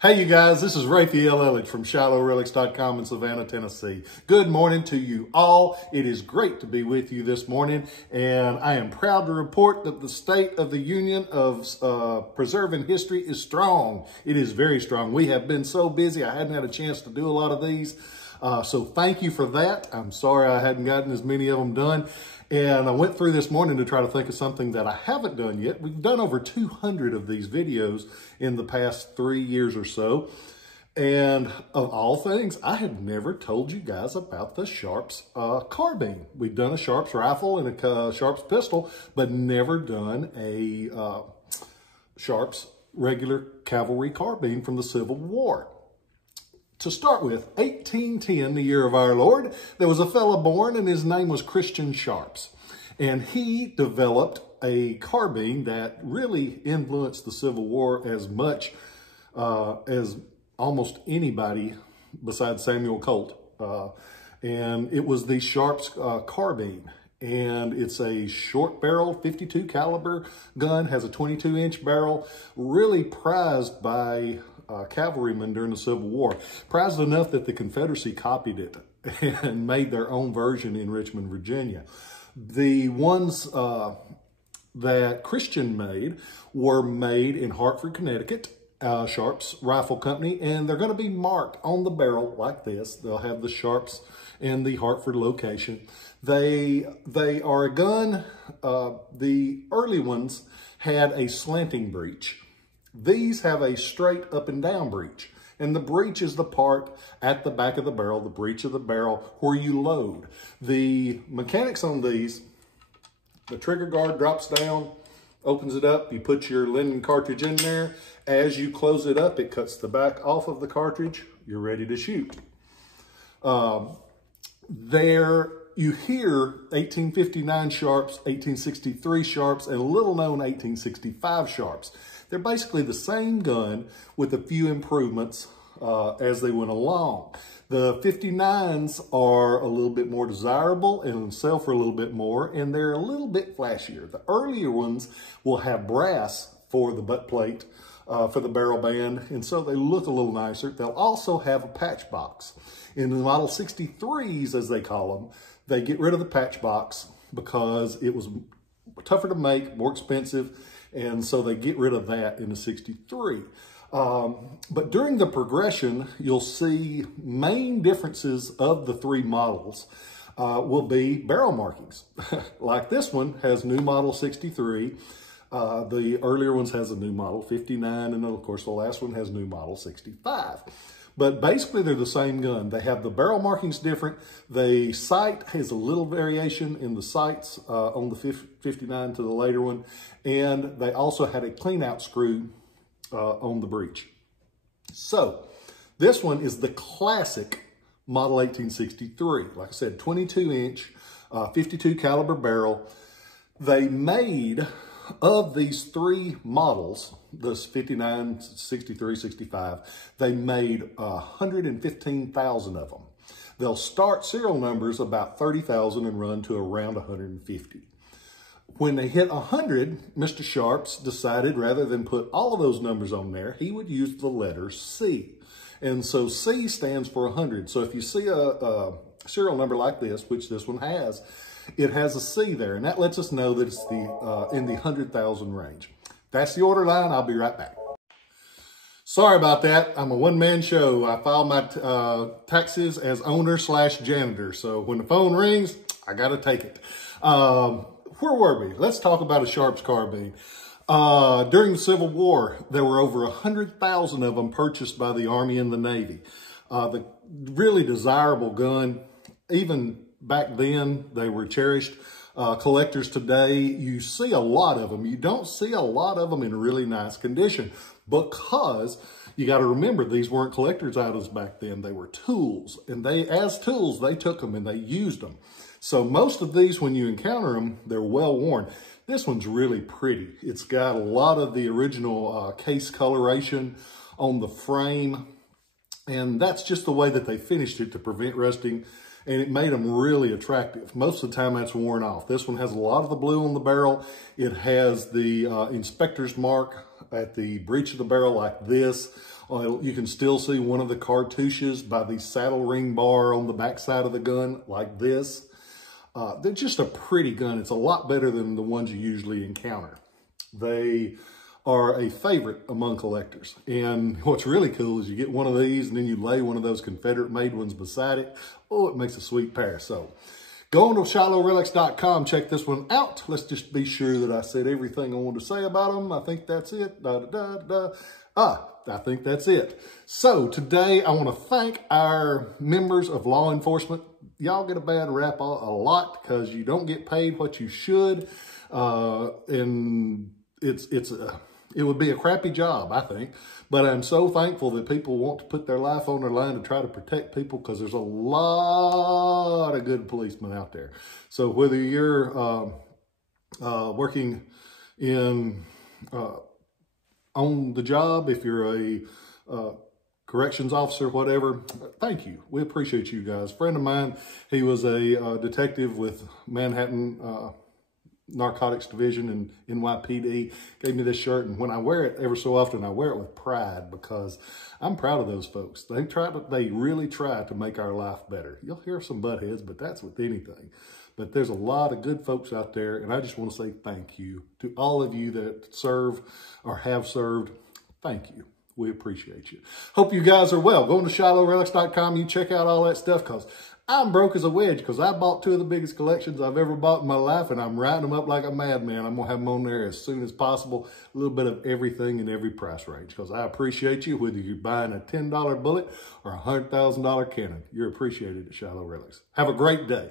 Hey you guys, this is Rafael Eledge from Shiloh Relics.com in Savannah, Tennessee. Good morning to you all. It is great to be with you this morning, and I am proud to report that the state of the Union of preserving history is strong. It is very strong. We have been so busy, I hadn't had a chance to do a lot of these. So thank you for that. I'm sorry I hadn't gotten as many of them done. And I went through this morning to try to think of something that I haven't done yet. We've done over 200 of these videos in the past 3 years or so. And of all things, I had never told you guys about the Sharps carbine. We've done a Sharps rifle and a Sharps pistol, but never done a Sharps regular cavalry carbine from the Civil War. To start with, 1810, the year of our Lord, there was a fellow born and his name was Christian Sharps. And he developed a carbine that really influenced the Civil War as much as almost anybody besides Samuel Colt. And it was the Sharps carbine. And it's a short barrel, 52 caliber gun, has a 22-inch barrel, really prized by cavalrymen during the Civil War. Prized enough that the Confederacy copied it and made their own version in Richmond, Virginia. The ones that Christian made were made in Hartford, Connecticut, Sharps Rifle Company, and they're going to be marked on the barrel like this. They'll have the Sharps and the Hartford location. They are a gun. The early ones had a slanting breech. These have a straight up and down breech. And the breech is the part at the back of the barrel, the breech of the barrel, where you load. The mechanics on these, the trigger guard drops down, opens it up, you put your linen cartridge in there. As you close it up, it cuts the back off of the cartridge. You're ready to shoot. There you hear 1859 Sharps, 1863 Sharps, and a little known 1865 Sharps. They're basically the same gun with a few improvements as they went along. The 59s are a little bit more desirable and sell for a little bit more, and they're a little bit flashier. The earlier ones will have brass for the butt plate, for the barrel band, and so they look a little nicer. They'll also have a patch box. In the Model 63s, as they call them, they get rid of the patch box because it was tougher to make, more expensive, and so they get rid of that in the 63. But during the progression, you'll see main differences of the three models will be barrel markings. Like this one has new model 63. The earlier ones has a new model 59, and then of course the last one has new model 65. But basically they're the same gun. They have the barrel markings different. The sight has a little variation in the sights on the 59 to the later one. And they also had a clean out screw on the breech. So this one is the classic Model 1863. Like I said, 22-inch, 52 caliber barrel. They made, of these three models, this 59, 63, 65, they made 115,000 of them. They'll start serial numbers about 30,000 and run to around 150. When they hit 100, Mr. Sharps decided rather than put all of those numbers on there, he would use the letter C. And so C stands for 100. So if you see a serial number like this, which this one has, it has a C there, and that lets us know that it's in the 100,000 range. That's the order line. I'll be right back. Sorry about that. I'm a one-man show. I file my taxes as owner/janitor. So when the phone rings, I got to take it. Where were we? Let's talk about a Sharps carbine. During the Civil War, there were over 100,000 of them purchased by the Army and the Navy. The really desirable gun, even back then, they were cherished. Collectors today, you see a lot of them. You don't see a lot of them in really nice condition because you got to remember these weren't collector's items back then. They were tools, and as tools, they took them and they used them. So most of these, when you encounter them, they're well worn. This one's really pretty. It's got a lot of the original case coloration on the frame, and that's just the way that they finished it to prevent rusting. And it made them really attractive. Most of the time that's worn off. This one has a lot of the blue on the barrel. It has the inspector's mark at the breech of the barrel like this. You can still see one of the cartouches by the saddle ring bar on the back side of the gun, like this. They're just a pretty gun. It's a lot better than the ones you usually encounter. They are a favorite among collectors. And what's really cool is you get one of these and then you lay one of those Confederate-made ones beside it. Oh, it makes a sweet pair. So go on to ShilohRelics.com, check this one out. Let's just be sure that I said everything I wanted to say about them. I think that's it. I think that's it. So today I want to thank our members of law enforcement. Y'all get a bad rap a lot because you don't get paid what you should. And it would be a crappy job, I think. But I'm so thankful that people want to put their life on their line to try to protect people, because there's a lot of good policemen out there. So whether you're working in on the job, if you're a corrections officer, whatever, thank you. We appreciate you guys. A friend of mine, he was a detective with Manhattan Narcotics Division in NYPD, gave me this shirt, and when I wear it ever so often, I wear it with pride because I'm proud of those folks. They really try to make our life better. You'll hear some butt heads, but that's with anything. But there's a lot of good folks out there, and I just want to say thank you to all of you that serve or have served. Thank you. We appreciate you. Hope you guys are well. Go to ShilohRelics.com. You check out all that stuff, because I'm broke as a wedge, because I bought 2 of the biggest collections I've ever bought in my life, and I'm riding them up like a madman. I'm going to have them on there as soon as possible. A little bit of everything in every price range, because I appreciate you, whether you're buying a $10 bullet or a $100,000 cannon. You're appreciated at Shiloh Relics. Have a great day.